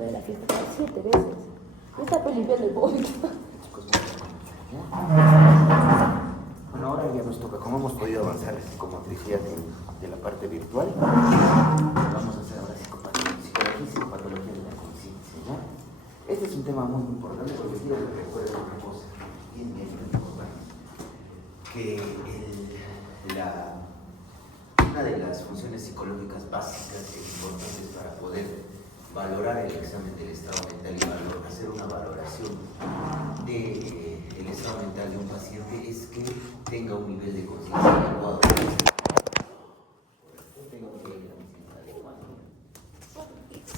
la de la fiesta 7 veces. Me está limpiando el vómito. Bueno, ahora ya nos toca, como hemos podido avanzar la psicomotricidad de la parte virtual, vamos a hacer ahora psicología y psicopatología de la conciencia, ¿ya? Este es un tema muy importante porque quiero que recuerden una cosa, bien importante, que una de las funciones psicológicas básicas e importantes para poder valorar el examen del estado mental y hacer una valoración del estado mental de un paciente es que tenga un nivel de conciencia adecuado.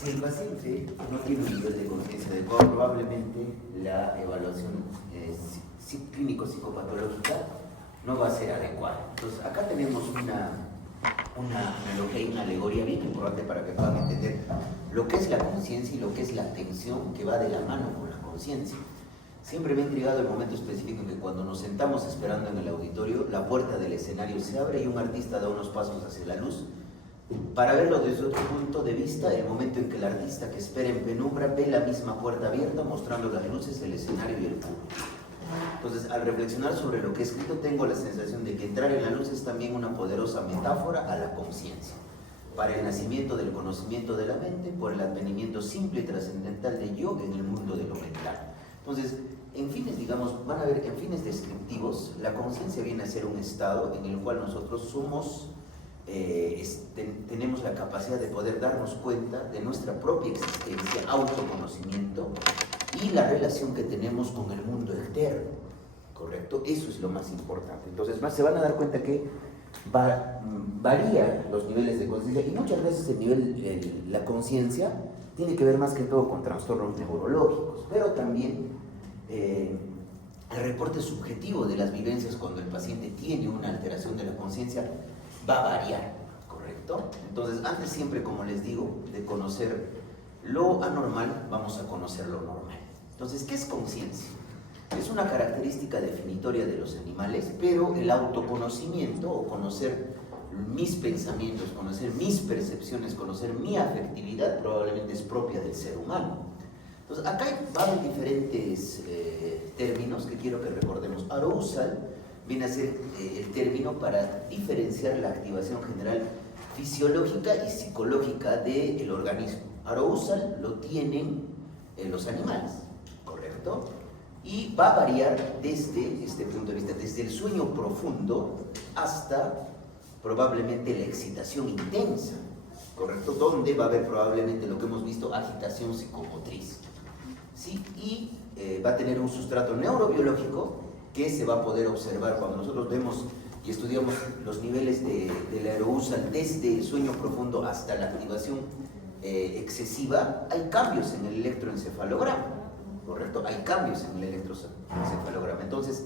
Si el paciente no tiene un nivel de conciencia adecuado, probablemente la evaluación clínico-psicopatológica no va a ser adecuada. Entonces, acá tenemos una analogía y una alegoría bien importante para que puedan entender lo que es la conciencia y lo que es la atención que va de la mano con la conciencia. Siempre me ha intrigado el momento específico en que cuando nos sentamos esperando en el auditorio, la puerta del escenario se abre y un artista da unos pasos hacia la luz. Para verlo desde otro punto de vista, el momento en que el artista que espera en penumbra ve la misma puerta abierta mostrando las luces, el escenario y el público. Entonces, al reflexionar sobre lo que he escrito, tengo la sensación de que entrar en la luz es también una poderosa metáfora a la conciencia, para el nacimiento del conocimiento de la mente, por el advenimiento simple y trascendental de yo en el mundo de lo mental. Entonces, en fines, digamos, van a ver, en fines descriptivos, la conciencia viene a ser un estado en el cual nosotros somos, tenemos la capacidad de poder darnos cuenta de nuestra propia existencia, autoconocimiento, y la relación que tenemos con el mundo externo, ¿correcto? Eso es lo más importante. Entonces, se van a dar cuenta que varían los niveles de conciencia y muchas veces el nivel, la conciencia tiene que ver más que todo con trastornos neurológicos, pero también el reporte subjetivo de las vivencias cuando el paciente tiene una alteración de la conciencia va a variar, ¿correcto? Entonces, antes siempre, como les digo, de conocer lo anormal, vamos a conocer lo normal. Entonces, ¿qué es conciencia? Es una característica definitoria de los animales, pero el autoconocimiento o conocer mis pensamientos, conocer mis percepciones, conocer mi afectividad probablemente es propia del ser humano. Entonces, acá va a haber diferentes términos que quiero que recordemos. Arousal viene a ser el término para diferenciar la activación general fisiológica y psicológica del organismo. Arousal lo tienen los animales, ¿correcto? Y va a variar desde este punto de vista, desde el sueño profundo hasta probablemente la excitación intensa, ¿correcto? Donde va a haber probablemente lo que hemos visto, agitación psicomotriz, ¿sí? Y va a tener un sustrato neurobiológico que se va a poder observar cuando nosotros vemos y estudiamos los niveles de la arousal desde el sueño profundo hasta la activación excesiva. Hay cambios en el electroencefalograma, ¿correcto? Hay cambios en el electroencefalograma. Entonces,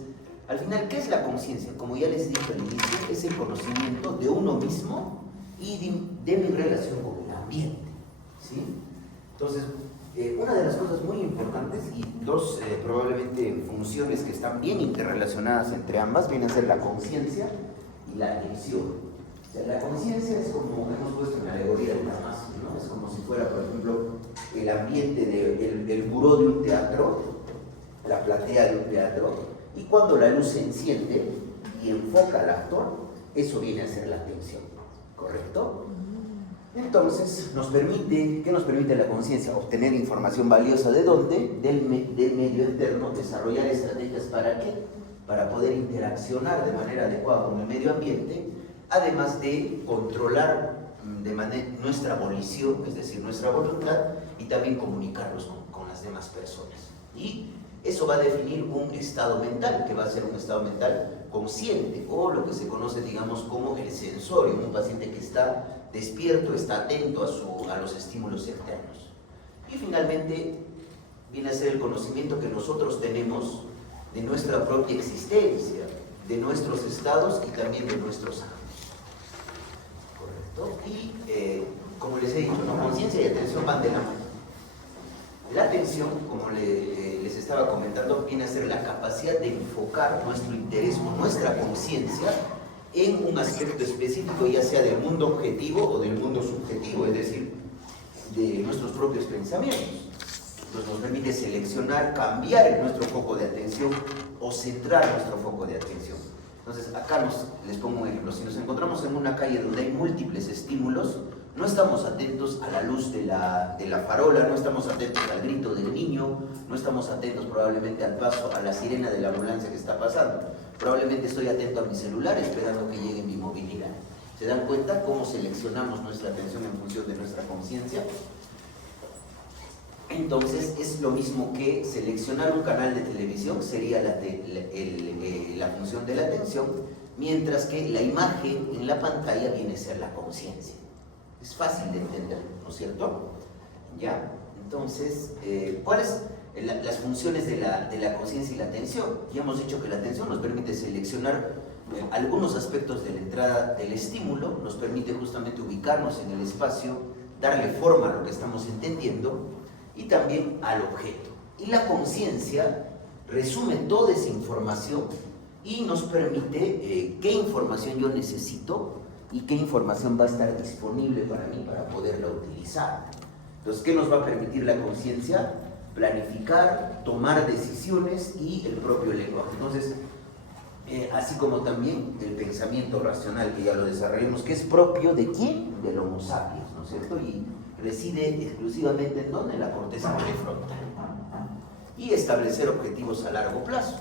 al final, ¿qué es la conciencia? Como ya les dije al inicio, es el conocimiento de uno mismo y de mi relación con el ambiente, ¿sí? Entonces, una de las cosas muy importantes y dos probablemente funciones que están bien interrelacionadas entre ambas vienen a ser la conciencia y la atención. O sea, la conciencia es como hemos puesto en la alegoría de Damasio, ¿no? Es como si fuera, por ejemplo, el ambiente del buró de un teatro, la platea de un teatro, y cuando la luz se enciende y enfoca al actor, eso viene a ser la atención, ¿correcto? Entonces, ¿qué nos permite la conciencia? Obtener información valiosa ¿de dónde? Del medio externo, desarrollar estrategias ¿para qué? Para poder interaccionar de manera adecuada con el medio ambiente, además de controlar nuestra volición, es decir, nuestra voluntad, y también comunicarnos con las demás personas. Y eso va a definir un estado mental, que va a ser un estado mental consciente, o lo que se conoce, digamos, como el sensorio, un paciente que está despierto, está atento a los estímulos externos. Y finalmente viene a ser el conocimiento que nosotros tenemos de nuestra propia existencia, de nuestros estados y también de nuestros actos. ¿Correcto? Y como les he dicho, ¿no? Conciencia y atención van de la mano. La atención, como les estaba comentando, viene a ser la capacidad de enfocar nuestro interés o nuestra conciencia en un aspecto específico, ya sea del mundo objetivo o del mundo subjetivo. Es decir, de nuestros propios pensamientos. Entonces nos permite seleccionar, cambiar nuestro foco de atención o centrar nuestro foco de atención. Entonces acá les pongo un ejemplo. Si nos encontramos en una calle donde hay múltiples estímulos, no estamos atentos a la luz de la farola, no estamos atentos al grito del niño, no estamos atentos probablemente al paso, a la sirena de la ambulancia que está pasando. Probablemente estoy atento a mi celular esperando que llegue mi movilidad. ¿Se dan cuenta cómo seleccionamos nuestra atención en función de nuestra conciencia? Entonces es lo mismo que seleccionar un canal de televisión, sería la función de la atención, mientras que la imagen en la pantalla viene a ser la conciencia. Es fácil de entender, ¿no es cierto? Ya, entonces, ¿cuáles las funciones de la conciencia y la atención? Ya hemos dicho que la atención nos permite seleccionar algunos aspectos de la entrada del estímulo, nos permite justamente ubicarnos en el espacio, darle forma a lo que estamos entendiendo y también al objeto. Y la conciencia resume toda esa información y nos permite qué información yo necesito y qué información va a estar disponible para mí para poderla utilizar. Entonces, ¿qué nos va a permitir la conciencia? Planificar, tomar decisiones y el propio lenguaje. Entonces, así como también el pensamiento racional, que ya lo desarrollamos, que es propio ¿de quién? Del Homo sapiens, ¿no es cierto? Y reside exclusivamente ¿en dónde? En la corteza prefrontal. Y establecer objetivos a largo plazo.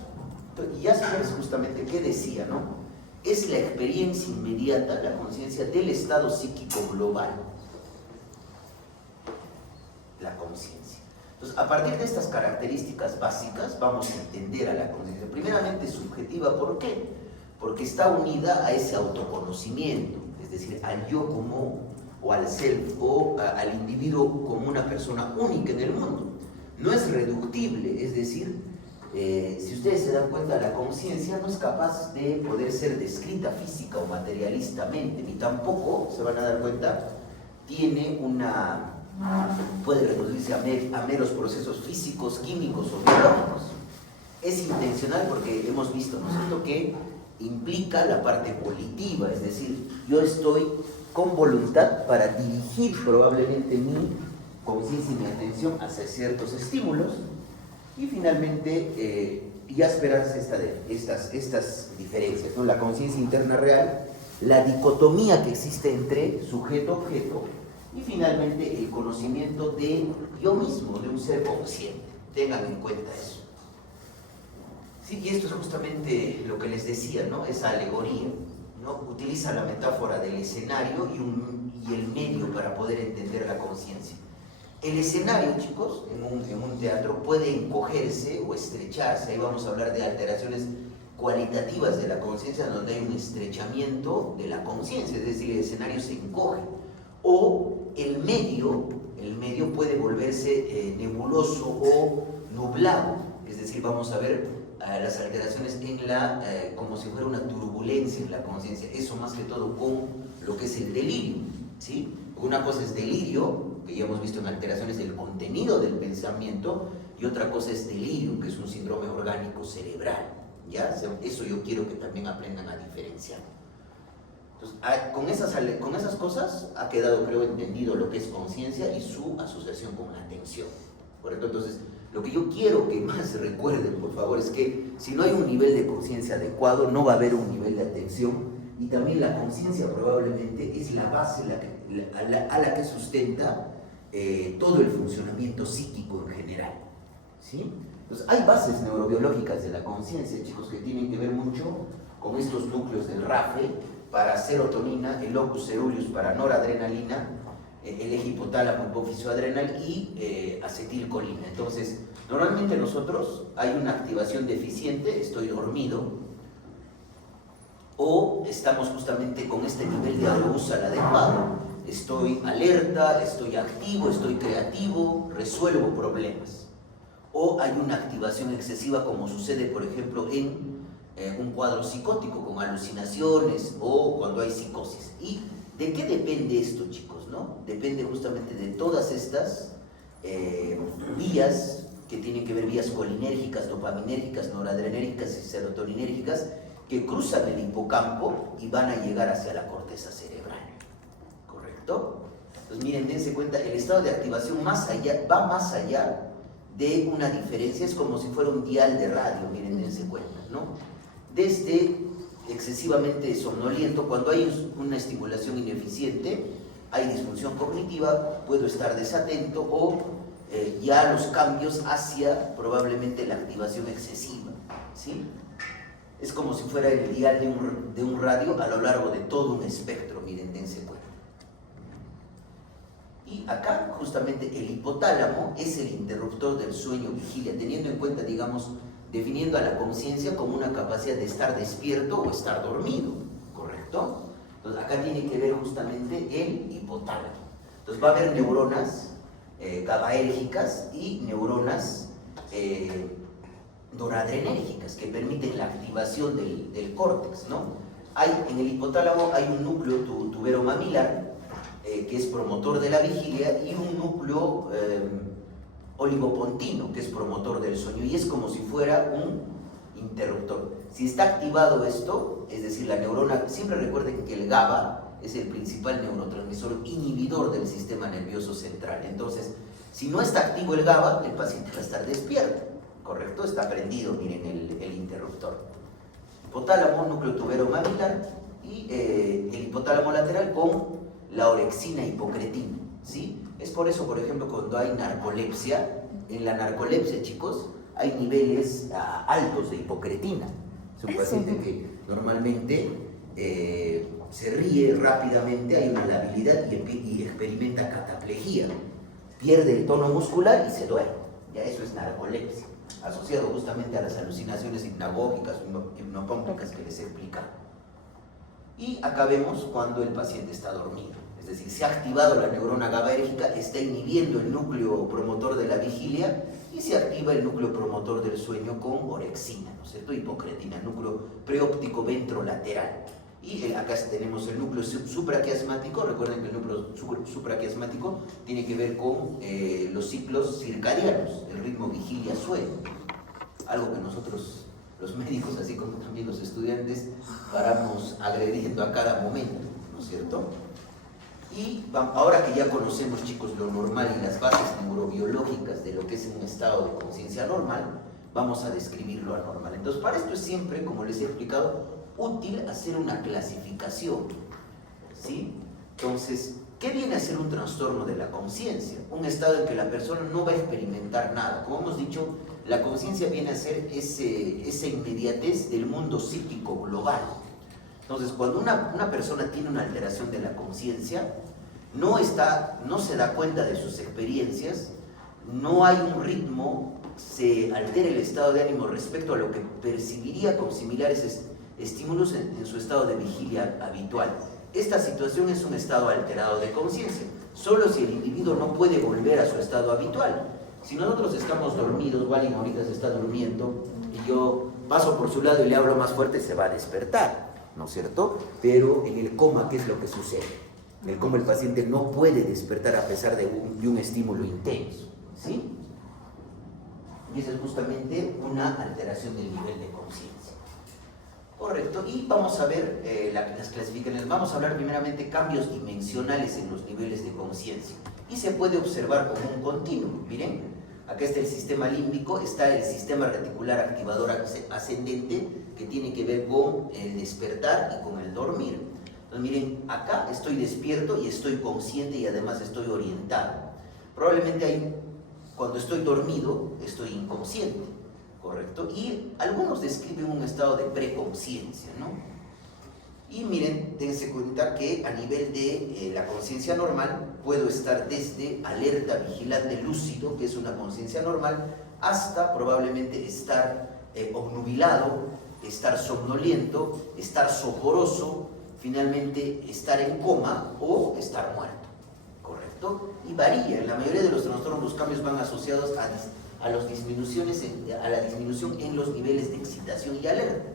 Y ya sabes justamente qué decía, ¿no? Es la experiencia inmediata, la conciencia del estado psíquico global. La conciencia. Entonces, a partir de estas características básicas, vamos a entender a la conciencia. Primeramente subjetiva, ¿por qué? Porque está unida a ese autoconocimiento, es decir, al yo como, o al self, o al individuo como una persona única en el mundo. No es reductible, es decir, si ustedes se dan cuenta, la conciencia no es capaz de poder ser descrita física o materialistamente, ni tampoco, se van a dar cuenta, puede reducirse a meros procesos físicos, químicos o biológicos. Es intencional porque hemos visto, ¿no es cierto?, que implica la parte volitiva, es decir, yo estoy con voluntad para dirigir probablemente mi conciencia y mi atención hacia ciertos estímulos y finalmente ya esperarse estas diferencias, ¿no? La conciencia interna real, la dicotomía que existe entre sujeto-objeto y finalmente el conocimiento de yo mismo, de un ser consciente. Tengan en cuenta eso. Sí, y esto es justamente lo que les decía, ¿no? Esa alegoría, ¿no? Utiliza la metáfora del escenario y el medio para poder entender la conciencia. El escenario, chicos, en un teatro puede encogerse o estrecharse. Ahí vamos a hablar de alteraciones cualitativas de la conciencia, donde hay un estrechamiento de la conciencia, es decir, el escenario se encoge. O el medio puede volverse nebuloso o nublado, es decir, vamos a ver las alteraciones como si fuera una turbulencia en la conciencia, eso más que todo con lo que es el delirio, ¿sí? Una cosa es delirio, que ya hemos visto en alteraciones del contenido del pensamiento, y otra cosa es delirio, que es un síndrome orgánico cerebral, ¿ya? Eso yo quiero que también aprendan a diferenciar. Entonces, con esas cosas ha quedado, creo, entendido lo que es conciencia y su asociación con la atención, ¿correcto? Entonces, lo que yo quiero que más recuerden, por favor, es que si no hay un nivel de conciencia adecuado, no va a haber un nivel de atención, y también la conciencia probablemente es la base a la que sustenta todo el funcionamiento psíquico en general, ¿sí? Entonces, hay bases neurobiológicas de la conciencia, chicos, que tienen que ver mucho con estos núcleos del RAFE para serotonina, el locus coeruleus para noradrenalina, el eje hipotálamo, hipófisis adrenal y acetilcolina. Entonces, normalmente nosotros hay una activación deficiente, estoy dormido, o estamos justamente con este nivel de arousal adecuado, estoy alerta, estoy activo, estoy creativo, resuelvo problemas. O hay una activación excesiva como sucede, por ejemplo, en un cuadro psicótico con alucinaciones o cuando hay psicosis. ¿Y de qué depende esto, chicos? ¿No? Depende justamente de todas estas vías que tienen que ver, vías colinérgicas, dopaminérgicas, noradrenérgicas y serotoninérgicas, que cruzan el hipocampo y van a llegar hacia la corteza cerebral, ¿correcto? Entonces, Entonces, miren, dense cuenta, el estado de activación más allá, va más allá de una diferencia, es como si fuera un dial de radio, miren, dense cuenta, ¿no? Desde excesivamente somnoliento, cuando hay una estimulación ineficiente, hay disfunción cognitiva, puedo estar desatento o ya los cambios hacia probablemente la activación excesiva, ¿sí? Es como si fuera el dial de un radio a lo largo de todo un espectro, miren, dense cuenta. Y acá justamente el hipotálamo es el interruptor del sueño-vigilia, teniendo en cuenta, digamos, definiendo a la conciencia como una capacidad de estar despierto o estar dormido, ¿correcto? Entonces acá tiene que ver justamente el hipotálamo. Entonces va a haber neuronas GABAérgicas y neuronas noradrenérgicas que permiten la activación del córtex, ¿no? En el hipotálamo hay un núcleo tuberomamilar que es promotor de la vigilia y un núcleo oligopontino que es promotor del sueño, y es como si fuera un interruptor. Si está activado esto, es decir, la neurona, siempre recuerden que el GABA es el principal neurotransmisor inhibidor del sistema nervioso central. Entonces, si no está activo el GABA, el paciente va a estar despierto, ¿correcto? Está prendido, miren, el interruptor. Hipotálamo, núcleo tuberomamilar, y el hipotálamo lateral con la orexina hipocretina, ¿sí? Es por eso, por ejemplo, cuando hay narcolepsia, en la narcolepsia, chicos, hay niveles altos de hipocretina. Es un paciente que normalmente se ríe rápidamente, hay una labilidad y experimenta cataplejía, pierde el tono muscular y se duerme. Ya eso es narcolepsia, asociado justamente a las alucinaciones hipnagógicas o hipnopómpicas que les he explicado. Y acá vemos cuando el paciente está dormido. Es decir, se ha activado la neurona GABAérgica, está inhibiendo el núcleo promotor de la vigilia y se activa el núcleo promotor del sueño con orexina, ¿no es cierto? Hipocretina, núcleo preóptico ventrolateral. Y acá tenemos el núcleo supraquiasmático. Recuerden que el núcleo supraquiasmático tiene que ver con los ciclos circadianos, el ritmo vigilia-sueño. Algo que nosotros, los médicos, así como también los estudiantes, paramos agrediendo a cada momento, ¿no es cierto? Y ahora que ya conocemos, chicos, lo normal y las bases neurobiológicas de lo que es un estado de conciencia normal, vamos a describir lo anormal. Entonces, para esto es siempre, como les he explicado, útil hacer una clasificación, ¿sí? Entonces, ¿qué viene a ser un trastorno de la conciencia? Un estado en que la persona no va a experimentar nada. Como hemos dicho, la conciencia viene a ser esa inmediatez del mundo psíquico global. Entonces, cuando una persona tiene una alteración de la conciencia, no se da cuenta de sus experiencias, no hay un ritmo, se altera el estado de ánimo respecto a lo que percibiría con similares estímulos en su estado de vigilia habitual. Esta situación es un estado alterado de conciencia, solo si el individuo no puede volver a su estado habitual. Si nosotros estamos dormidos, Wally ahorita se está durmiendo, y yo paso por su lado y le hablo más fuerte, se va a despertar, ¿no es cierto? Pero en el coma, ¿qué es lo que sucede? En el coma el paciente no puede despertar a pesar de un estímulo intenso, ¿sí? Y esa es justamente una alteración del nivel de conciencia. Correcto, y vamos a ver las clasificaciones. Vamos a hablar primeramente cambios dimensionales en los niveles de conciencia. Y se puede observar como un continuo. Miren, acá está el sistema límbico, está el sistema reticular activador ascendente, que tiene que ver con el despertar y con el dormir. Entonces miren, acá estoy despierto y estoy consciente y además estoy orientado. Probablemente cuando estoy dormido, estoy inconsciente, ¿correcto? Y algunos describen un estado de preconciencia, ¿no? Y miren, dense cuenta que a nivel de la conciencia normal, puedo estar desde alerta, vigilante, lúcido, que es una conciencia normal, hasta probablemente estar obnubilado, estar somnoliento, estar soporoso, finalmente estar en coma o estar muerto, ¿correcto? Y varía, en la mayoría de los trastornos los cambios van asociados a la disminución en los niveles de excitación y alerta.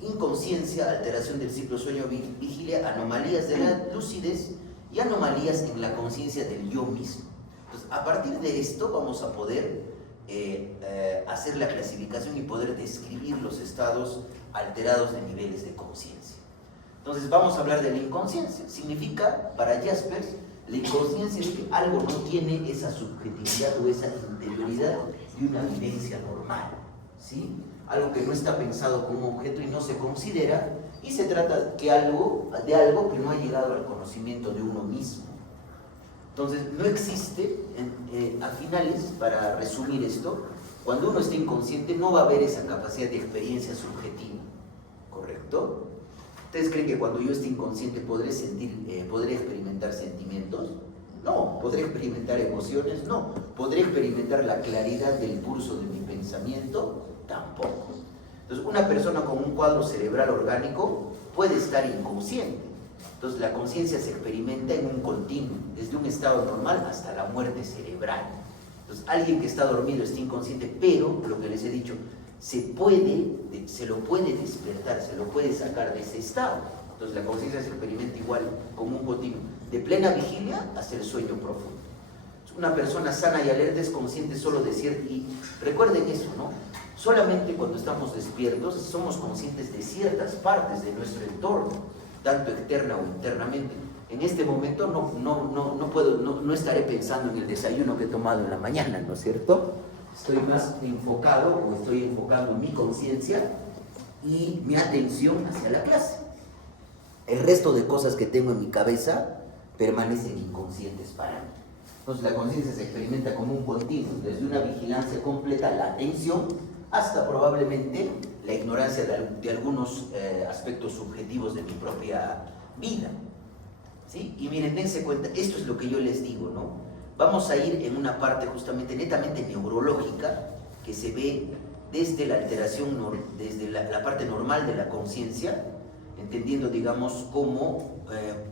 Inconsciencia, alteración del ciclo sueño-vigilia, anomalías de la lucidez y anomalías en la conciencia del yo mismo. Entonces, a partir de esto vamos a poder hacer la clasificación y poder describir los estados alterados de niveles de conciencia. Entonces vamos a hablar de la inconsciencia. Significa, para Jaspers, La inconsciencia es que algo no tiene esa subjetividad o esa interioridad de una vivencia normal, ¿sí? Algo que no está pensado como objeto y no se considera, y se trata de algo que no ha llegado al conocimiento de uno mismo. Entonces, no existe, a finales, para resumir esto, cuando uno está inconsciente no va a haber esa capacidad de experiencia subjetiva, ¿correcto? ¿Ustedes creen que cuando yo esté inconsciente podré experimentar sentimientos? No. ¿Podré experimentar emociones? No. ¿Podré experimentar la claridad del curso de mi pensamiento? Tampoco. Entonces, una persona con un cuadro cerebral orgánico puede estar inconsciente. Entonces, la conciencia se experimenta en un continuo, desde un estado normal hasta la muerte cerebral. Entonces, alguien que está dormido está inconsciente, pero, lo que les he dicho, se lo puede despertar, se lo puede sacar de ese estado. Entonces, la conciencia se experimenta igual, como un continuo, de plena vigilia hasta el sueño profundo. Una persona sana y alerta es consciente solo de cierto, y recuerden eso, ¿no? Solamente cuando estamos despiertos somos conscientes de ciertas partes de nuestro entorno, tanto externa o internamente. En este momento no estaré pensando en el desayuno que he tomado en la mañana, ¿no es cierto? Estoy más enfocado, o estoy enfocando mi conciencia y mi atención hacia la clase. El resto de cosas que tengo en mi cabeza permanecen inconscientes para mí. Entonces la conciencia se experimenta como un continuo, desde una vigilancia completa, la atención, hasta probablemente la ignorancia de algunos aspectos subjetivos de mi propia vida, ¿sí? Y miren, dense cuenta, esto es lo que yo les digo, ¿no? Vamos a ir en una parte justamente netamente neurológica que se ve desde la alteración, desde la parte normal de la conciencia, entendiendo, digamos, como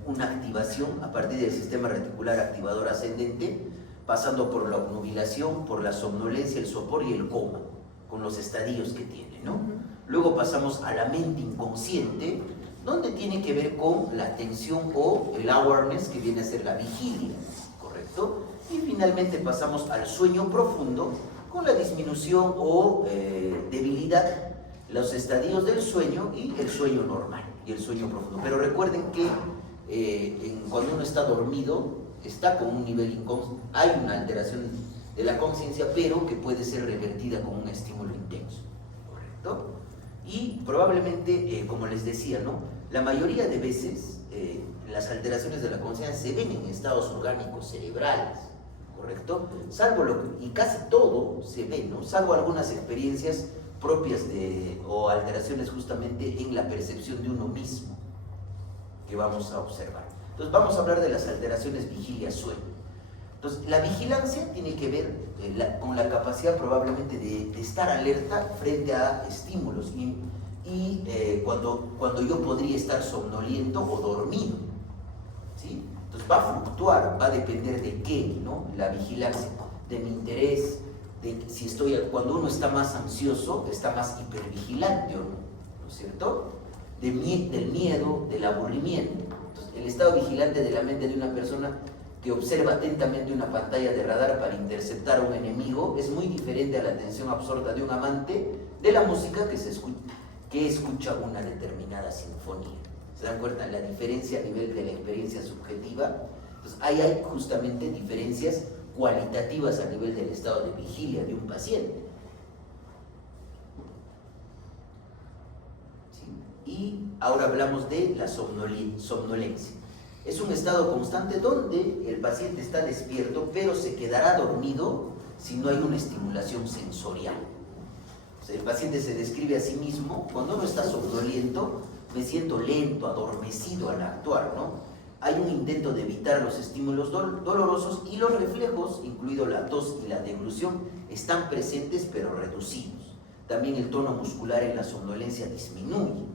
una activación a partir del sistema reticular activador ascendente, pasando por la obnubilación, por la somnolencia, el sopor y el coma, con los estadios que tiene, ¿no? Luego pasamos a la mente inconsciente, donde tiene que ver con la atención o el awareness, que viene a ser la vigilia, ¿correcto? Y finalmente pasamos al sueño profundo, con la disminución o debilidad, los estadios del sueño y el sueño normal y el sueño profundo. Pero recuerden que cuando uno está dormido, está con un nivel inconsciente, hay una alteración de la conciencia, pero que puede ser revertida con un estímulo intenso, ¿correcto? Y probablemente, como les decía, ¿no? La mayoría de veces las alteraciones de la conciencia se ven en estados orgánicos cerebrales, ¿correcto? Y casi todo se ve, ¿no? Salvo algunas experiencias propias o alteraciones justamente en la percepción de uno mismo que vamos a observar. Entonces vamos a hablar de las alteraciones vigilia-sueño. Entonces la vigilancia tiene que ver con la capacidad probablemente de estar alerta frente a estímulos y cuando yo podría estar somnoliento o dormido, ¿sí? Entonces va a fluctuar, va a depender de qué, ¿no? La vigilancia, de mi interés, cuando uno está más ansioso, está más hipervigilante, ¿o no? ¿No es cierto? Del miedo, del aburrimiento. Entonces, el estado vigilante de la mente de una persona que observa atentamente una pantalla de radar para interceptar a un enemigo es muy diferente a la atención absorta de un amante de la música que escucha una determinada sinfonía. ¿Se dan cuenta la diferencia a nivel de la experiencia subjetiva? Entonces, ahí hay justamente diferencias cualitativas a nivel del estado de vigilia de un paciente. ¿Sí? Y ahora hablamos de la somnolencia. Es un estado constante donde el paciente está despierto, pero se quedará dormido si no hay una estimulación sensorial. O sea, el paciente se describe a sí mismo: cuando uno está somnoliento, me siento lento, adormecido al actuar, ¿no? Hay un intento de evitar los estímulos dolorosos y los reflejos, incluido la tos y la deglución, están presentes pero reducidos. También el tono muscular en la somnolencia disminuye.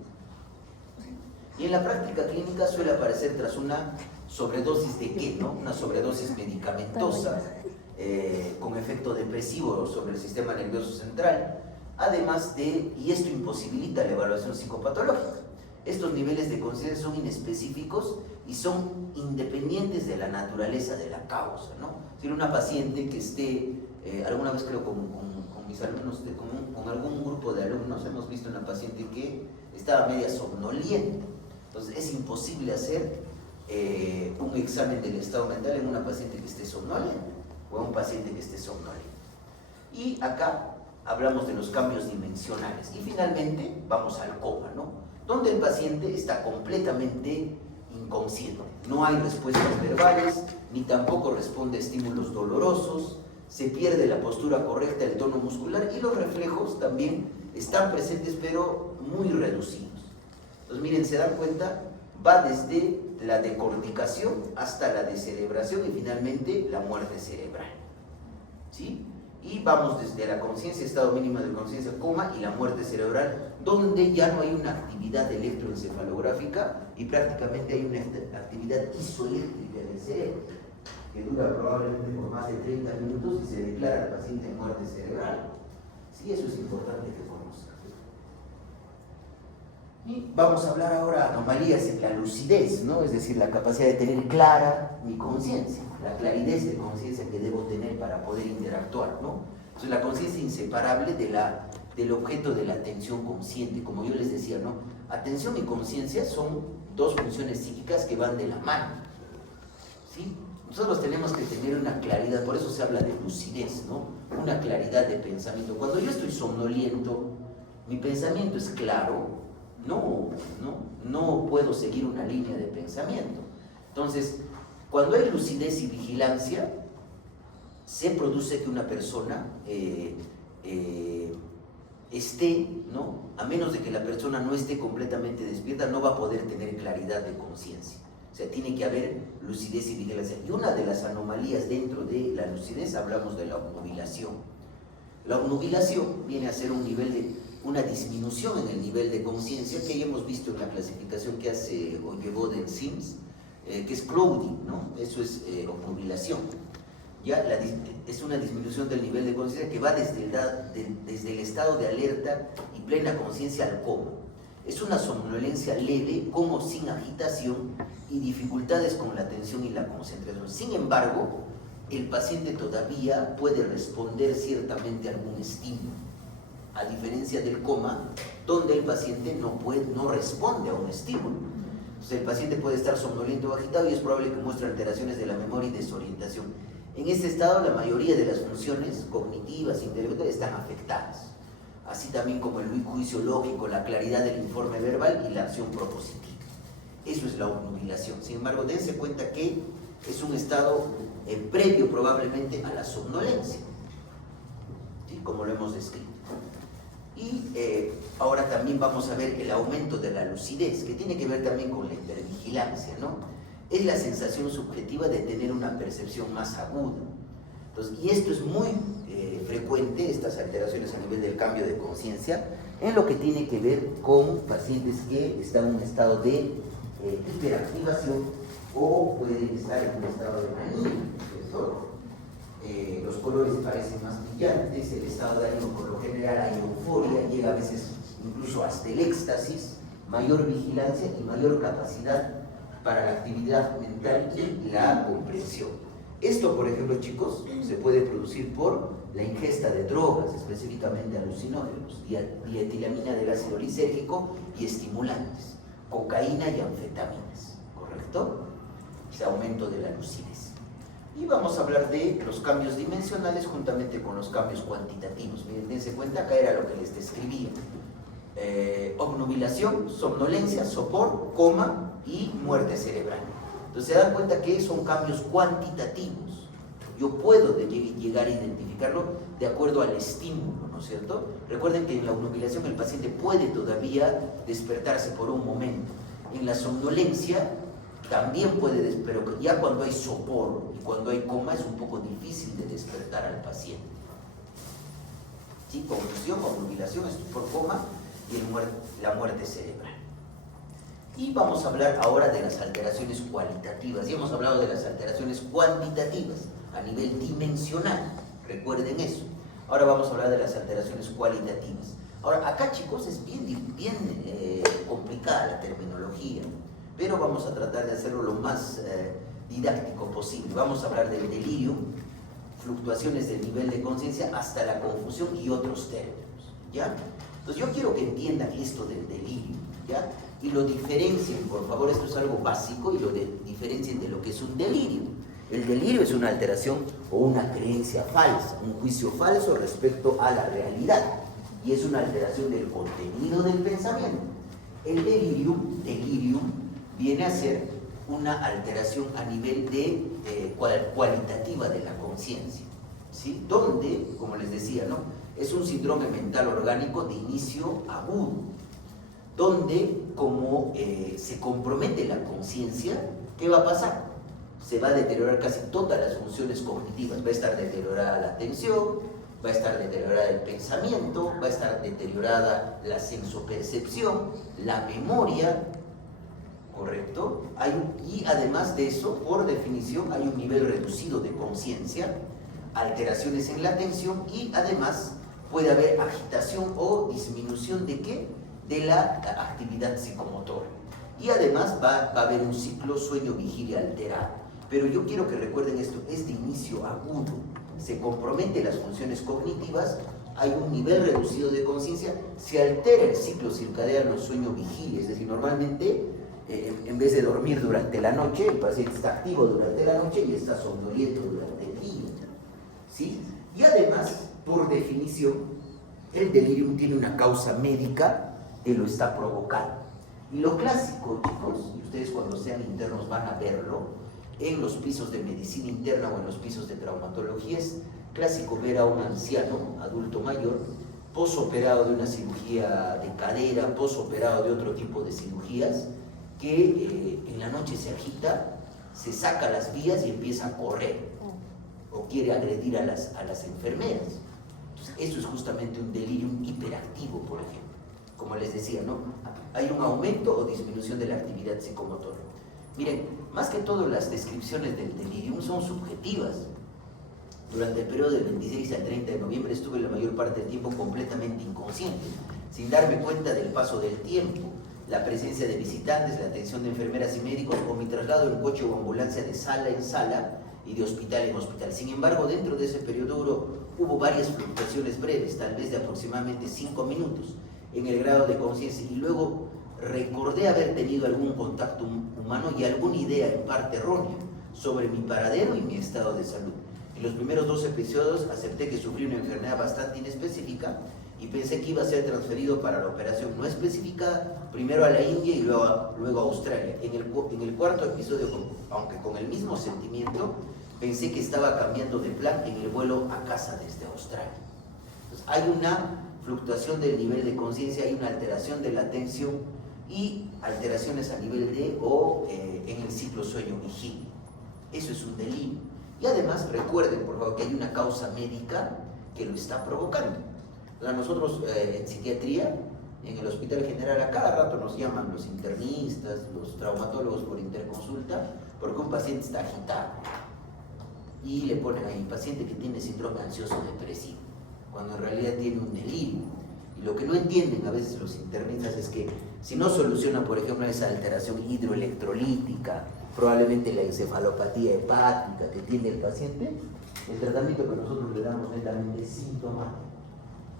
Y en la práctica clínica suele aparecer tras una sobredosis de ¿qué? ¿No? Una sobredosis medicamentosa con efecto depresivo sobre el sistema nervioso central, además y esto imposibilita la evaluación psicopatológica. Estos niveles de conciencia son inespecíficos y son independientes de la naturaleza de la causa, ¿no? Si una paciente que esté, alguna vez creo con mis alumnos, con algún grupo de alumnos, hemos visto una paciente que estaba media somnolienta. Entonces es imposible hacer un examen del estado mental en una paciente que esté somnoliente o en un paciente que esté somnoliente. Y acá hablamos de los cambios dimensionales. Y finalmente vamos al coma, ¿no? Donde el paciente está completamente inconsciente. No hay respuestas verbales, ni tampoco responde a estímulos dolorosos, se pierde la postura correcta, el tono muscular y los reflejos también están presentes pero muy reducidos. Entonces miren, se dan cuenta, va desde la decorticación hasta la descerebración y finalmente la muerte cerebral. ¿Sí? Y vamos desde la conciencia, estado mínimo de conciencia, coma y la muerte cerebral, donde ya no hay una actividad electroencefalográfica y prácticamente hay una actividad isoeléctrica del cerebro, que dura probablemente por más de 30 minutos y se declara al paciente en muerte cerebral. Sí, eso es importante que conozcan. Y vamos a hablar ahora de anomalías en la lucidez, ¿no? Es decir, la capacidad de tener clara mi conciencia, la claridad de conciencia que debo tener para poder interactuar, ¿no? Entonces, la conciencia inseparable del objeto de la atención consciente, como yo les decía, ¿no? Atención y conciencia son dos funciones psíquicas que van de la mano, ¿sí? Nosotros tenemos que tener una claridad, por eso se habla de lucidez, ¿no? Una claridad de pensamiento. Cuando yo estoy somnoliento, mi pensamiento es claro, no puedo seguir una línea de pensamiento. Entonces, cuando hay lucidez y vigilancia, se produce que una persona esté, ¿no? A menos de que la persona no esté completamente despierta, no va a poder tener claridad de conciencia. O sea, tiene que haber lucidez y vigilancia. Y una de las anomalías dentro de la lucidez, hablamos de la obnubilación. La obnubilación viene a ser una disminución en el nivel de conciencia que ya hemos visto en la clasificación que hace o llevó de Sims, que es clouding, ¿no? Eso es obnubilación. Ya es una disminución del nivel de conciencia que va desde el estado de alerta y plena conciencia al coma. Es una somnolencia leve, como sin agitación y dificultades con la atención y la concentración. Sin embargo, el paciente todavía puede responder ciertamente a algún estímulo, a diferencia del coma, donde el paciente no responde a un estímulo. Entonces, el paciente puede estar somnoliento o agitado y es probable que muestre alteraciones de la memoria y desorientación. En este estado, la mayoría de las funciones cognitivas e intelectuales están afectadas, así también como el juicio lógico, la claridad del informe verbal y la acción propositiva. Eso es la obnubilación. Sin embargo, dense cuenta que es un estado previo probablemente a la somnolencia, ¿sí? Como lo hemos descrito. Y ahora también vamos a ver el aumento de la lucidez, que tiene que ver también con la hipervigilancia, ¿no? Es la sensación subjetiva de tener una percepción más aguda. Entonces, y esto es muy frecuente, estas alteraciones a nivel del cambio de conciencia, en lo que tiene que ver con pacientes que están en un estado de hiperactivación o pueden estar en un estado de manía, ¿cierto? Los colores parecen más brillantes, el estado de ánimo por lo general hay euforia, llega a veces incluso hasta el éxtasis, mayor vigilancia y mayor capacidad para la actividad mental y la comprensión. Esto, por ejemplo, chicos, se puede producir por la ingesta de drogas, específicamente alucinógenos, dietilamina del ácido lisérgico y estimulantes, cocaína y anfetaminas, ¿correcto? Ese aumento de la lucidez. Y vamos a hablar de los cambios dimensionales juntamente con los cambios cuantitativos. Miren, dense cuenta, acá era lo que les describía. Obnubilación, somnolencia, sopor, coma y muerte cerebral. Entonces se dan cuenta que son cambios cuantitativos. Yo puedo llegar a identificarlo de acuerdo al estímulo, ¿no es cierto? Recuerden que en la obnubilación el paciente puede todavía despertarse por un momento. En la somnolencia también puede, pero ya cuando hay sopor y cuando hay coma es un poco difícil de despertar al paciente. ¿Sí? Confusión, obnubilación, estupor, coma y la muerte cerebral. Y vamos a hablar ahora de las alteraciones cualitativas. Ya hemos hablado de las alteraciones cuantitativas a nivel dimensional. Recuerden eso. Ahora vamos a hablar de las alteraciones cualitativas. Ahora, acá, chicos, es bien complicada la terminología, pero vamos a tratar de hacerlo lo más didáctico posible. Vamos a hablar del delirio, fluctuaciones del nivel de conciencia hasta la confusión y otros términos, ¿ya? Entonces yo quiero que entiendan esto del delirio, ¿ya? y lo diferencien, por favor, esto es algo básico, y lo diferencien de lo que es un delirio. El delirio es una alteración o una creencia falsa, un juicio falso respecto a la realidad, y es una alteración del contenido del pensamiento. El delirium viene a ser una alteración a nivel de cualitativa de la conciencia, ¿sí? Donde, como les decía, ¿no?, es un síndrome mental orgánico de inicio agudo, donde como se compromete la conciencia, ¿qué va a pasar? Se va a deteriorar casi todas las funciones cognitivas. Va a estar deteriorada la atención, va a estar deteriorada el pensamiento, va a estar deteriorada la sensopercepción, la memoria, ¿correcto? Y además de eso, por definición, hay un nivel reducido de conciencia, alteraciones en la atención, y además puede haber agitación o disminución ¿de qué? De la actividad psicomotora. Y además va a haber un ciclo sueño-vigilia alterado. Pero yo quiero que recuerden esto, es de inicio agudo, se comprometen las funciones cognitivas, hay un nivel reducido de conciencia, se altera el ciclo circadiano sueño-vigilia, es decir, normalmente en vez de dormir durante la noche, el paciente está activo durante la noche y está somnoliento durante el día, ¿sí? Y además, por definición, el delirium tiene una causa médica que lo está provocando. Y lo clásico, chicos, y ustedes cuando sean internos van a verlo, en los pisos de medicina interna o en los pisos de traumatología, es clásico ver a un anciano, adulto mayor, posoperado de una cirugía de cadera, posoperado de otro tipo de cirugías, que en la noche se agita, se saca las vías y empieza a correr, o quiere agredir a las enfermeras. Entonces, eso es justamente un delirium hiperactivo, por ejemplo. Como les decía, ¿no?, hay un aumento o disminución de la actividad psicomotora. Miren, más que todo las descripciones del delirium son subjetivas. Durante el periodo del 26 al 30 de noviembre estuve la mayor parte del tiempo completamente inconsciente, sin darme cuenta del paso del tiempo, la presencia de visitantes, la atención de enfermeras y médicos, o mi traslado en coche o ambulancia de sala en sala y de hospital en hospital. Sin embargo, dentro de ese periodo hubo varias fluctuaciones breves, tal vez de aproximadamente 5 minutos, en el grado de conciencia, y luego recordé haber tenido algún contacto humano y alguna idea en parte errónea sobre mi paradero y mi estado de salud. En los primeros 2 episodios acepté que sufrí una enfermedad bastante inespecífica y pensé que iba a ser transferido para la operación no especificada, primero a la India y luego a Australia. En el cuarto episodio, aunque con el mismo sentimiento, pensé que estaba cambiando de plan en el vuelo a casa desde Australia. Entonces, hay una fluctuación del nivel de conciencia, hay una alteración de la atención y alteraciones a nivel en el ciclo sueño-vigilia. Eso es un delirio. Y además recuerden, por favor, que hay una causa médica que lo está provocando. O sea, nosotros en psiquiatría, en el Hospital General, a cada rato nos llaman los internistas, los traumatólogos por interconsulta, porque un paciente está agitado. Y le ponen ahí, paciente que tiene síndrome ansioso depresivo, cuando en realidad tiene un delirio. Y lo que no entienden a veces los internistas es que si no solucionan, por ejemplo, esa alteración hidroelectrolítica, probablemente la encefalopatía hepática que tiene el paciente, el tratamiento que nosotros le damos netamente es sintomático.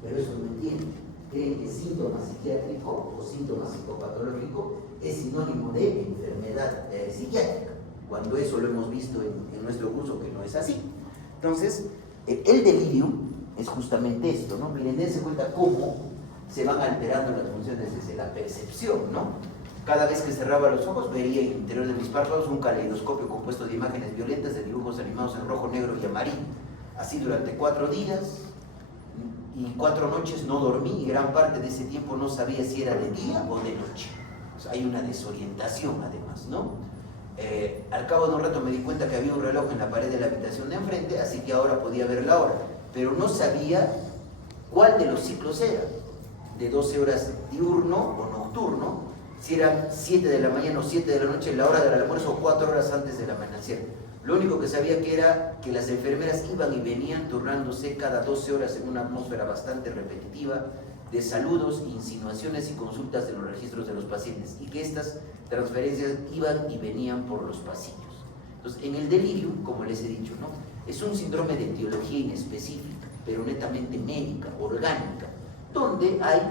Pero eso no entienden. Creen que síntoma psiquiátrico o síntoma psicopatológico es sinónimo de enfermedad psiquiátrica, cuando eso lo hemos visto en nuestro curso que no es así. Entonces, el delirium es justamente esto, ¿no? Miren, dense cuenta cómo se van alterando las funciones desde la percepción, ¿no? Cada vez que cerraba los ojos vería en el interior de mis párpados un caleidoscopio compuesto de imágenes violentas, de dibujos animados en rojo, negro y amarillo. Así durante 4 días y 4 noches no dormí, y gran parte de ese tiempo no sabía si era de día o de noche. O sea, hay una desorientación además, ¿no? Al cabo de un rato me di cuenta que había un reloj en la pared de la habitación de enfrente, así que ahora podía ver la hora, pero no sabía cuál de los ciclos era, de 12 horas diurno o nocturno, si era 7 de la mañana o 7 de la noche, la hora del almuerzo, o 4 horas antes del amanecer. Lo único que sabía que era que las enfermeras iban y venían turnándose cada 12 horas en una atmósfera bastante repetitiva de saludos, insinuaciones y consultas de los registros de los pacientes, y que estas transferencias iban y venían por los pasillos. Entonces, en el delirium, como les he dicho, ¿no?, es un síndrome de etiología inespecífica, pero netamente médica, orgánica, donde hay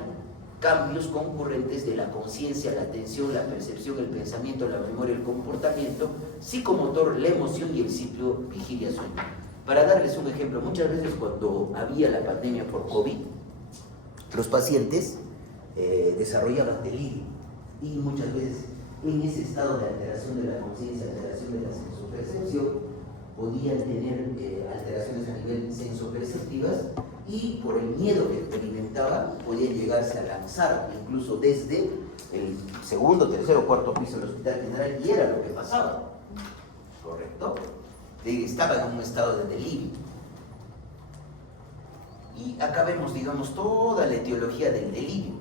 cambios concurrentes de la conciencia, la atención, la percepción, el pensamiento, la memoria, el comportamiento, psicomotor, la emoción y el ciclo vigilia-sueño. Para darles un ejemplo, muchas veces cuando había la pandemia por COVID, los pacientes desarrollaban delirio y muchas veces en ese estado de alteración de la conciencia, alteración de la sensopercepción, podían tener alteraciones a nivel sensoperceptivas y por el miedo que experimentaban podían llegarse a lanzar incluso desde el segundo, tercero o cuarto piso del Hospital General, y era lo que pasaba, ¿correcto? Estaba en un estado de delirio. Y acá vemos, digamos, toda la etiología del delirio.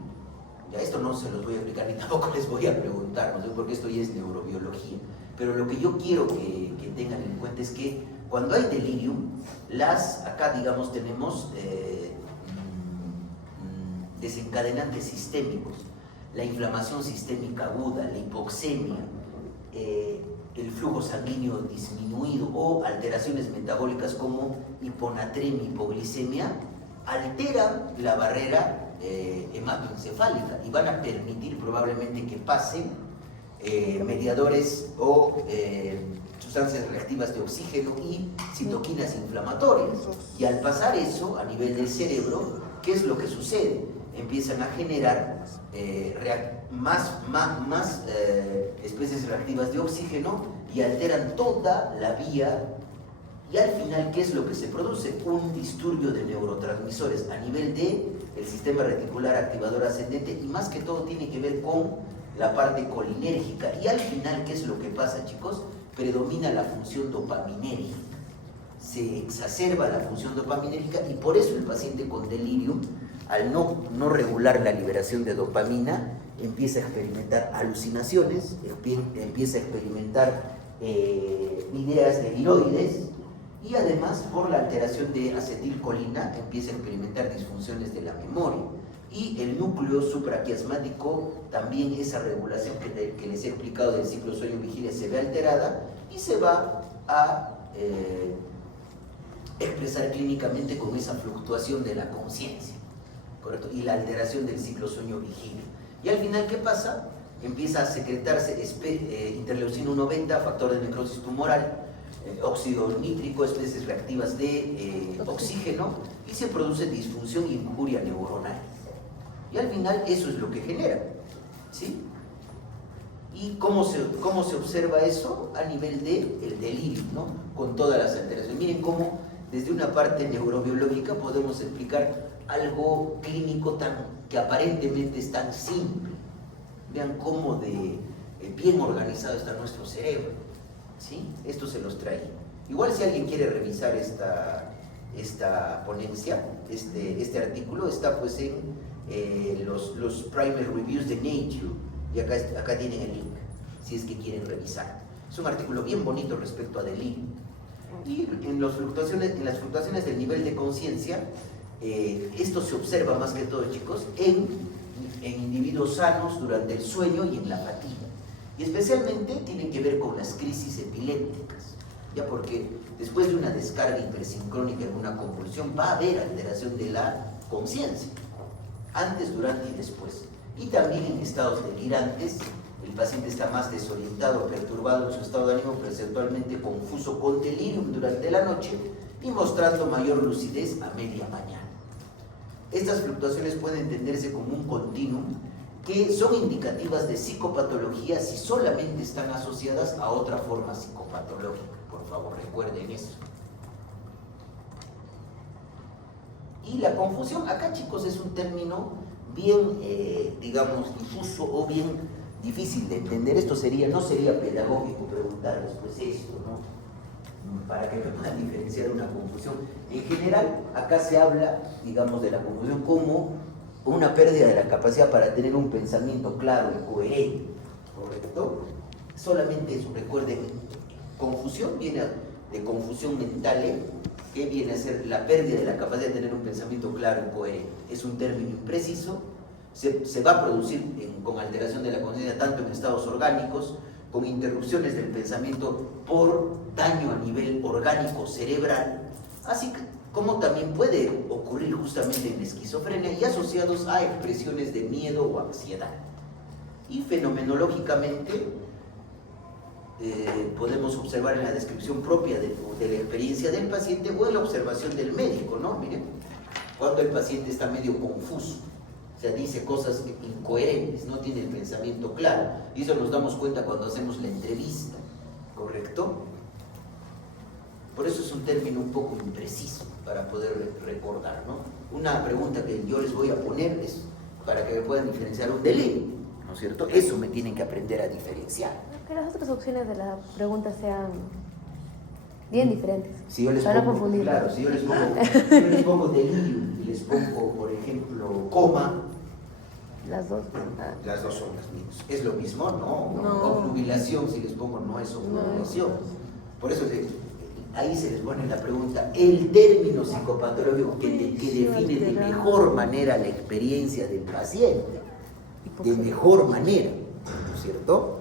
Ya esto no se los voy a explicar ni tampoco les voy a preguntar, no sé, porque esto ya es neurobiología. Pero lo que yo quiero que tengan en cuenta es que cuando hay delirium, acá digamos tenemos desencadenantes sistémicos, la inflamación sistémica aguda, la hipoxemia, el flujo sanguíneo disminuido o alteraciones metabólicas como hiponatremia, hipoglicemia, alteran la barrera hematoencefálica y van a permitir probablemente que pasen mediadores o sustancias reactivas de oxígeno y citoquinas inflamatorias. Y al pasar eso a nivel del cerebro, ¿qué es lo que sucede? Empiezan a generar más especies reactivas de oxígeno y alteran toda la vía. Y al final, ¿qué es lo que se produce? Un disturbio de neurotransmisores a nivel del sistema reticular activador ascendente, y más que todo tiene que ver con la parte colinérgica. Y al final, ¿qué es lo que pasa, chicos? Predomina la función dopaminérgica. Se exacerba la función dopaminérgica y por eso el paciente con delirium, al no regular la liberación de dopamina, empieza a experimentar alucinaciones, empieza a experimentar ideas delirioides, y además por la alteración de acetilcolina empieza a experimentar disfunciones de la memoria. Y el núcleo supraquiasmático, también esa regulación que les he explicado del ciclo sueño-vigilia se ve alterada y se va a expresar clínicamente con esa fluctuación de la conciencia, ¿correcto? Y la alteración del ciclo sueño-vigilia. Y al final, ¿qué pasa? Empieza a secretarse interleucina 1-beta, factor de necrosis tumoral, óxido nítrico, especies reactivas de oxígeno, y se produce disfunción y injuria neuronal. Y al final eso es lo que genera, ¿sí? ¿Y cómo se observa eso? A nivel del delirio, ¿no? Con todas las alteraciones. Miren cómo desde una parte neurobiológica podemos explicar algo clínico que aparentemente es tan simple. Vean cómo bien organizado está nuestro cerebro, ¿sí? Esto se los trae. Igual si alguien quiere revisar esta ponencia, este artículo está pues en los Primary Reviews de Nature, y acá tienen el link, si es que quieren revisar. Es un artículo bien bonito respecto a delirio. Y en las fluctuaciones del nivel de conciencia, esto se observa más que todo, chicos, en individuos sanos durante el sueño y en la fatiga. Y especialmente tienen que ver con las crisis epilépticas, ya porque después de una descarga hipersincrónica en una convulsión va a haber alteración de la conciencia, antes, durante y después. Y también en estados delirantes, el paciente está más desorientado, perturbado en su estado de ánimo, perceptualmente confuso, con delirium durante la noche y mostrando mayor lucidez a media mañana. Estas fluctuaciones pueden entenderse como un continuum que son indicativas de psicopatología si solamente están asociadas a otra forma psicopatológica. Por favor, recuerden eso. Y la confusión, acá, chicos, es un término bien, digamos, difuso o bien difícil de entender. Esto no sería pedagógico preguntarles pues esto, ¿no? Para que me puedan diferenciar una confusión. En general, acá se habla, digamos, de la confusión como una pérdida de la capacidad para tener un pensamiento claro y coherente, ¿correcto? Solamente eso, recuerden, confusión viene de confusión mental, que viene a ser la pérdida de la capacidad de tener un pensamiento claro y coherente. Es un término impreciso, se va a producir con alteración de la conciencia tanto en estados orgánicos, con interrupciones del pensamiento por daño a nivel orgánico cerebral, así como también puede ocurrir justamente en la esquizofrenia y asociados a expresiones de miedo o ansiedad. Y fenomenológicamente podemos observar en la descripción propia de la experiencia del paciente o en la observación del médico, ¿no? Miren, cuando el paciente está medio confuso, o sea, dice cosas incoherentes, no tiene el pensamiento claro, y eso nos damos cuenta cuando hacemos la entrevista, ¿correcto? Por eso es un término un poco impreciso para poder recordar, ¿no? Una pregunta que yo les voy a poner es para que me puedan diferenciar un delirio, ¿no es cierto? Eso me tienen que aprender a diferenciar. Que las otras opciones de la pregunta sean bien diferentes. Si yo les para pongo, confundir. claro, si yo les pongo delirio y les pongo, por ejemplo, coma, Las dos. las dos son las mismas. ¿Es lo mismo? No. No. Obnubilación, si les pongo, no es obnubilación. No. Por eso ahí se les pone la pregunta, el término psicopatológico que define de mejor manera la experiencia del paciente, de mejor manera, ¿no es cierto?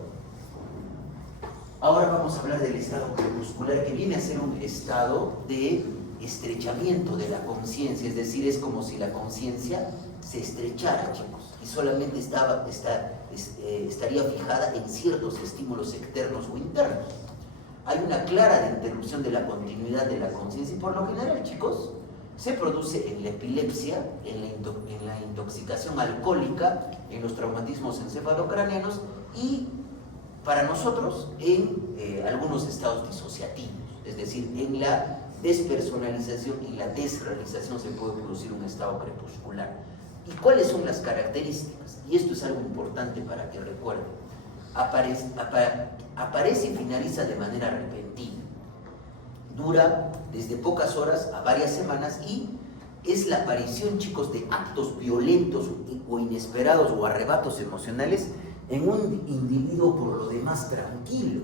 Ahora vamos a hablar del estado crepuscular, que viene a ser un estado de estrechamiento de la conciencia, es decir, es como si la conciencia se estrechara, chicos, y solamente estaría fijada en ciertos estímulos externos o internos. Hay una clara interrupción de la continuidad de la conciencia y por lo general, chicos, se produce en la epilepsia, en la intoxicación alcohólica, en los traumatismos encefalocraneanos y para nosotros en algunos estados disociativos, es decir, en la despersonalización y la desrealización se puede producir un estado crepuscular. ¿Y cuáles son las características? Y esto es algo importante para que recuerden. Aparece y finaliza de manera repentina. Dura desde pocas horas a varias semanas y es la aparición, chicos, de actos violentos o inesperados o arrebatos emocionales en un individuo por lo demás tranquilo,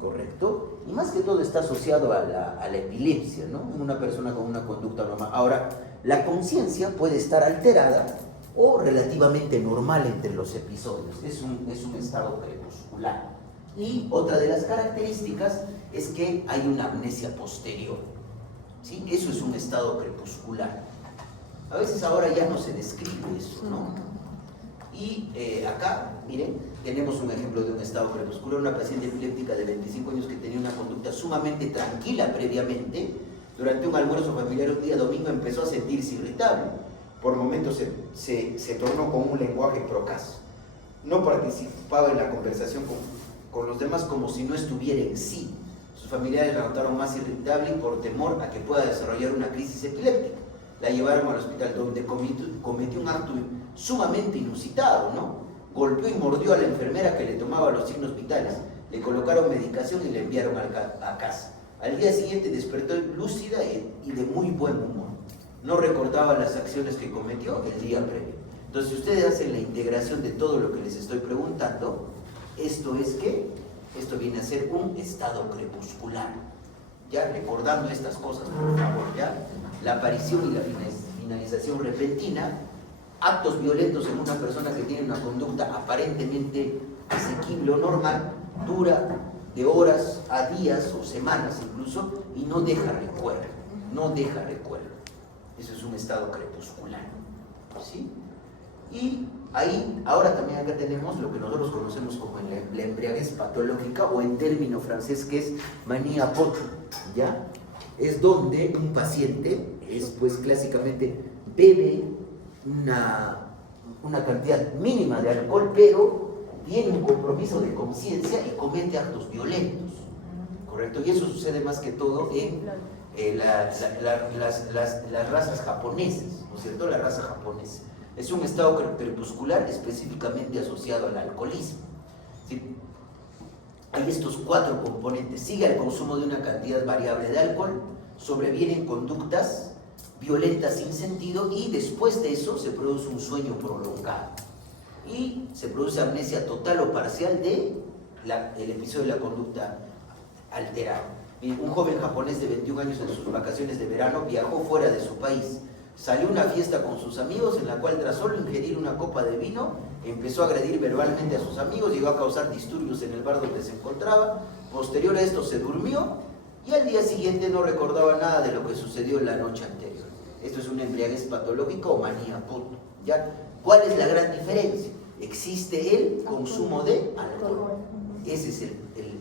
¿correcto? Y más que todo está asociado a la epilepsia, ¿no? Una persona con una conducta normal. Ahora, la conciencia puede estar alterada o relativamente normal entre los episodios. Es un estado crepuscular. Y otra de las características es que hay una amnesia posterior, ¿sí? Eso es un estado crepuscular. A veces ahora ya no se describe eso, ¿no? Y acá, miren, tenemos un ejemplo de un estado crepuscular, una paciente epiléptica de 25 años que tenía una conducta sumamente tranquila previamente. Durante un almuerzo familiar un día domingo empezó a sentirse irritable. Por momentos se tornó con un lenguaje procaz. No participaba en la conversación con los demás como si no estuviera en sí. Sus familiares la notaron más irritable y por temor a que pueda desarrollar una crisis epiléptica, la llevaron al hospital donde cometió un acto sumamente inusitado, ¿no? Golpeó y mordió a la enfermera que le tomaba los signos vitales, le colocaron medicación y le enviaron a casa. Al día siguiente despertó lúcida y de muy buen humor. No recordaba las acciones que cometió el día previo. Entonces, si ustedes hacen la integración de todo lo que les estoy preguntando, esto viene a ser un estado crepuscular. Ya recordando estas cosas, por favor, ya. La aparición y la finalización repentina, actos violentos en una persona que tiene una conducta aparentemente asequible o normal, dura de horas a días o semanas incluso, y no deja recuerdo, Eso es un estado crepuscular, ¿sí? Y ahí, ahora también acá tenemos lo que nosotros conocemos como la embriaguez patológica, o en término francés que es manía pot, ¿ya? Es donde un paciente, pues clásicamente bebe una cantidad mínima de alcohol, pero tiene un compromiso de conciencia y comete actos violentos, ¿correcto? Y eso sucede más que todo en las razas japonesas, ¿no es cierto? La raza japonesa. Es un estado crepuscular específicamente asociado al alcoholismo, ¿sí? Hay estos 4 componentes. Sigue el consumo de una cantidad variable de alcohol, sobrevienen conductas violentas sin sentido y después de eso se produce un sueño prolongado y se produce amnesia total o parcial del episodio de la conducta alterada. Un joven japonés de 21 años en sus vacaciones de verano viajó fuera de su país. Salió a una fiesta con sus amigos en la cual tras solo ingerir una copa de vino empezó a agredir verbalmente a sus amigos, llegó a causar disturbios en el bar donde se encontraba. Posterior a esto se durmió y al día siguiente no recordaba nada de lo que sucedió la noche anterior. Esto es una embriaguez patológica o manía punto. ¿Ya? ¿Cuál es la gran diferencia? Existe el consumo de alcohol. Esa es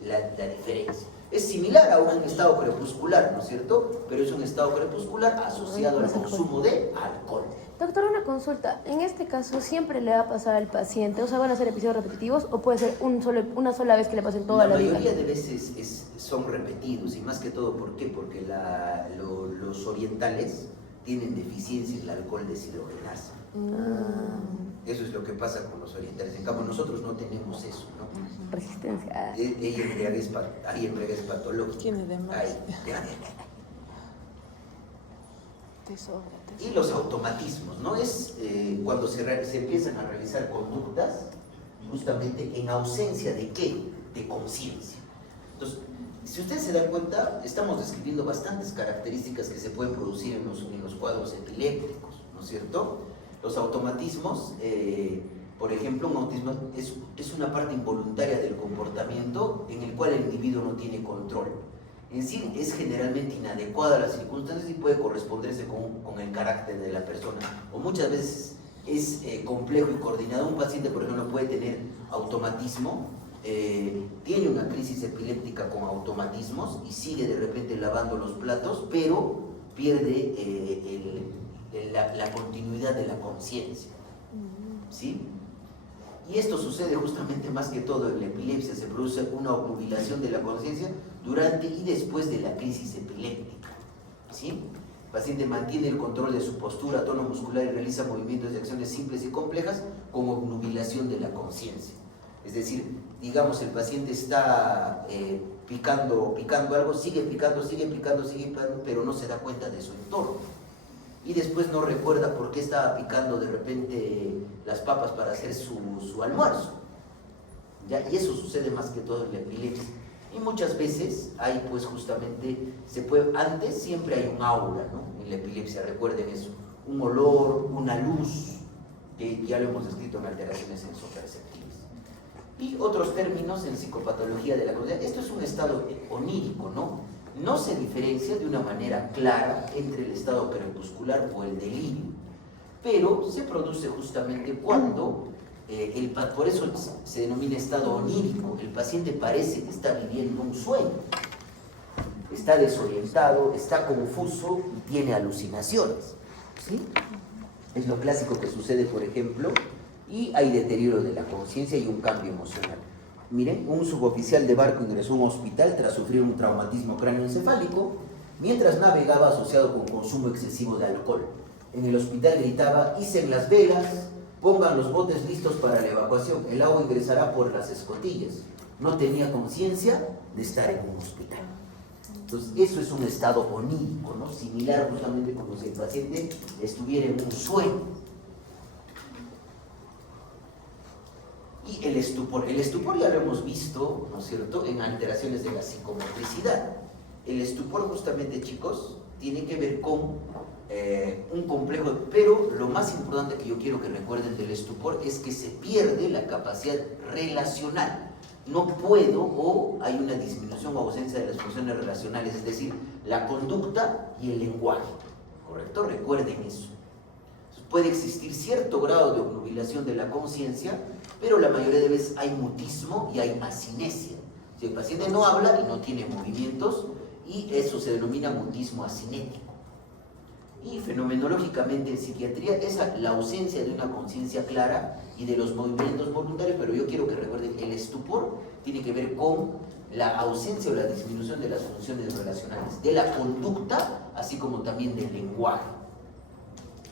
la diferencia. Es similar a un estado crepuscular, ¿no es cierto? Pero es un estado crepuscular asociado al consumo de alcohol. Doctor, una consulta. En este caso, ¿siempre le va a pasar al paciente? O sea, ¿van a ser episodios repetitivos o puede ser una sola vez que le pasen toda la vida? La mayoría de veces son repetidos, y más que todo, ¿por qué? Porque los orientales tienen deficiencia en el alcohol deshidrogenasa. Eso es lo que pasa con los orientales. En cambio, nosotros no tenemos eso, ¿no? Resistencia. Hay embriaguez patológica. Tiene de más. Hay. Te sobra. Y los automatismos, ¿no? Es cuando se empiezan a realizar conductas justamente en ausencia de ¿qué? De conciencia. Entonces, si ustedes se dan cuenta, estamos describiendo bastantes características que se pueden producir en los cuadros epilépticos, ¿no es cierto? Los automatismos, por ejemplo, un autismo es una parte involuntaria del comportamiento en el cual el individuo no tiene control. En sí es generalmente inadecuada a las circunstancias y puede corresponderse con el carácter de la persona. O muchas veces es complejo y coordinado. Un paciente, por ejemplo, puede tener automatismo, tiene una crisis epiléptica con automatismos y sigue de repente lavando los platos, pero pierde la continuidad de la conciencia. ¿Sí? Y esto sucede justamente más que todo en la epilepsia. Se produce una obnubilación de la conciencia durante y después de la crisis epiléptica. ¿Sí? El paciente mantiene el control de su postura, tono muscular y realiza movimientos y acciones simples y complejas con obnubilación de la conciencia. Es decir, digamos, el paciente está picando algo, sigue picando, pero no se da cuenta de su entorno. Y después no recuerda por qué estaba picando de repente las papas para hacer su almuerzo. ¿Ya? Y eso sucede más que todo en la epilepsia. Y muchas veces hay pues justamente, antes siempre hay un aura, ¿no? En la epilepsia, recuerden eso, un olor, una luz, que ya lo hemos descrito en alteraciones sensoperceptivas. Y otros términos en psicopatología de la conciencia. Esto es un estado onírico, ¿no? No se diferencia de una manera clara entre el estado crepuscular o el delirio, pero se produce justamente cuando, por eso se denomina estado onírico. El paciente parece que está viviendo un sueño, está desorientado, está confuso y tiene alucinaciones. ¿Sí? Es lo clásico que sucede, por ejemplo, y hay deterioro de la conciencia y un cambio emocional. Miren, un suboficial de barco ingresó a un hospital tras sufrir un traumatismo cráneoencefálico mientras navegaba asociado con consumo excesivo de alcohol. En el hospital gritaba: "Icen las velas, pongan los botes listos para la evacuación, el agua ingresará por las escotillas". No tenía conciencia de estar en un hospital. Entonces, eso es un estado onírico, ¿no? Similar justamente como si el paciente estuviera en un sueño. Y el estupor ya lo hemos visto, ¿no es cierto?, en alteraciones de la psicomotricidad. El estupor justamente, chicos, tiene que ver con un complejo, pero lo más importante que yo quiero que recuerden del estupor es que se pierde la capacidad relacional. No puedo, o hay una disminución o ausencia de las funciones relacionales, es decir, la conducta y el lenguaje, ¿correcto? Recuerden eso. Puede existir cierto grado de obnubilación de la conciencia, pero la mayoría de veces hay mutismo y hay asinesia. Si el paciente no habla y no tiene movimientos, y eso se denomina mutismo asinético. Y fenomenológicamente en psiquiatría es la ausencia de una conciencia clara y de los movimientos voluntarios, pero yo quiero que recuerden, el estupor tiene que ver con la ausencia o la disminución de las funciones relacionales, de la conducta, así como también del lenguaje.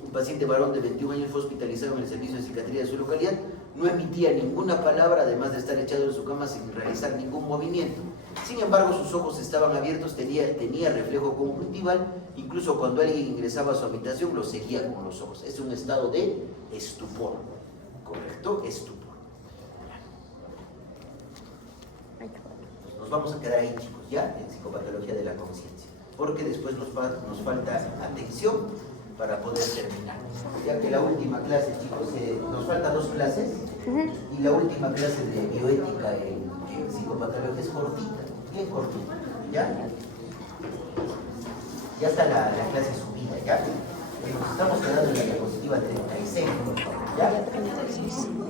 Un paciente varón de 21 años fue hospitalizado en el servicio de psiquiatría de su localidad. No emitía ninguna palabra, además de estar echado en su cama sin realizar ningún movimiento. Sin embargo, sus ojos estaban abiertos, tenía reflejo conjuntival, incluso cuando alguien ingresaba a su habitación lo seguía con los ojos. Es un estado de estupor, ¿correcto? Estupor. Nos vamos a quedar ahí, chicos, ya, en psicopatología de la conciencia, porque después nos falta atención para poder terminar. Ya que la última clase, chicos, nos faltan 2 clases, y la última clase de bioética en psicopatología es cortita, bien cortita, ¿ya? Ya está la clase subida, ¿ya? Estamos quedando en la diapositiva 36, ¿ya?